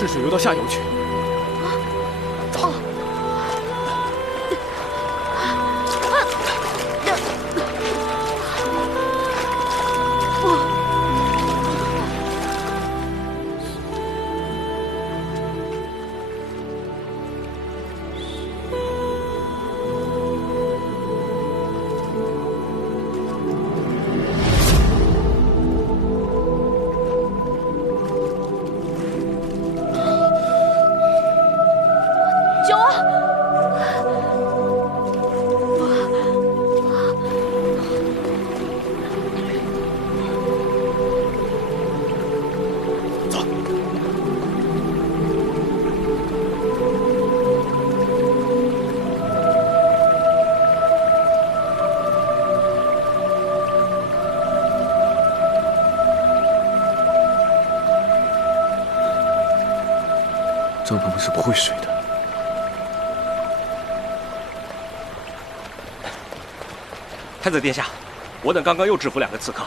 试试游到下游去。走。张鹏鹏是不会水的。太子殿下，我等刚刚又制服2个刺客，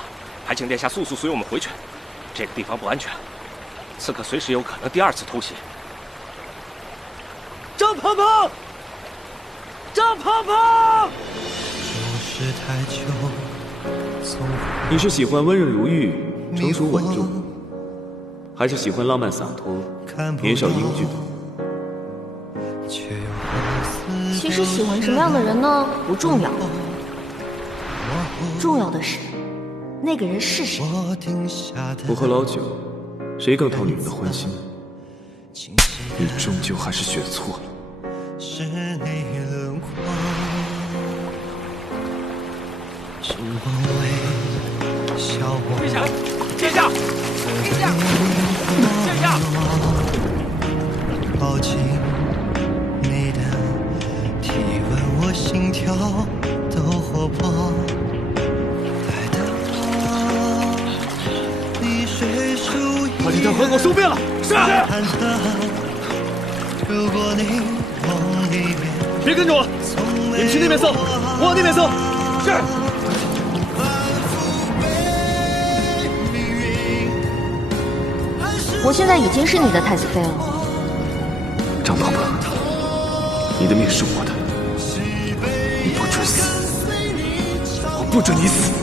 还请殿下速速随我们回去。这个地方不安全，刺客随时有可能第2次偷袭。张鹏鹏，张鹏鹏！你是喜欢温润如玉、成熟稳重，还是喜欢浪漫洒脱、年少英俊？其实喜欢什么样的人呢，不重要，重要的是那个人是谁。不喝老酒，谁更讨女人的欢心？你终究还是选错了。殿下，殿下，殿下，殿下！抱紧你的体温，我心跳都活泼。把这条河狗收编了。是。别跟着我，你们去那边搜，我往那边搜。是。我现在已经是你的太子妃了。张鹏鹏，你的命是我的，你不准死，我不准你死。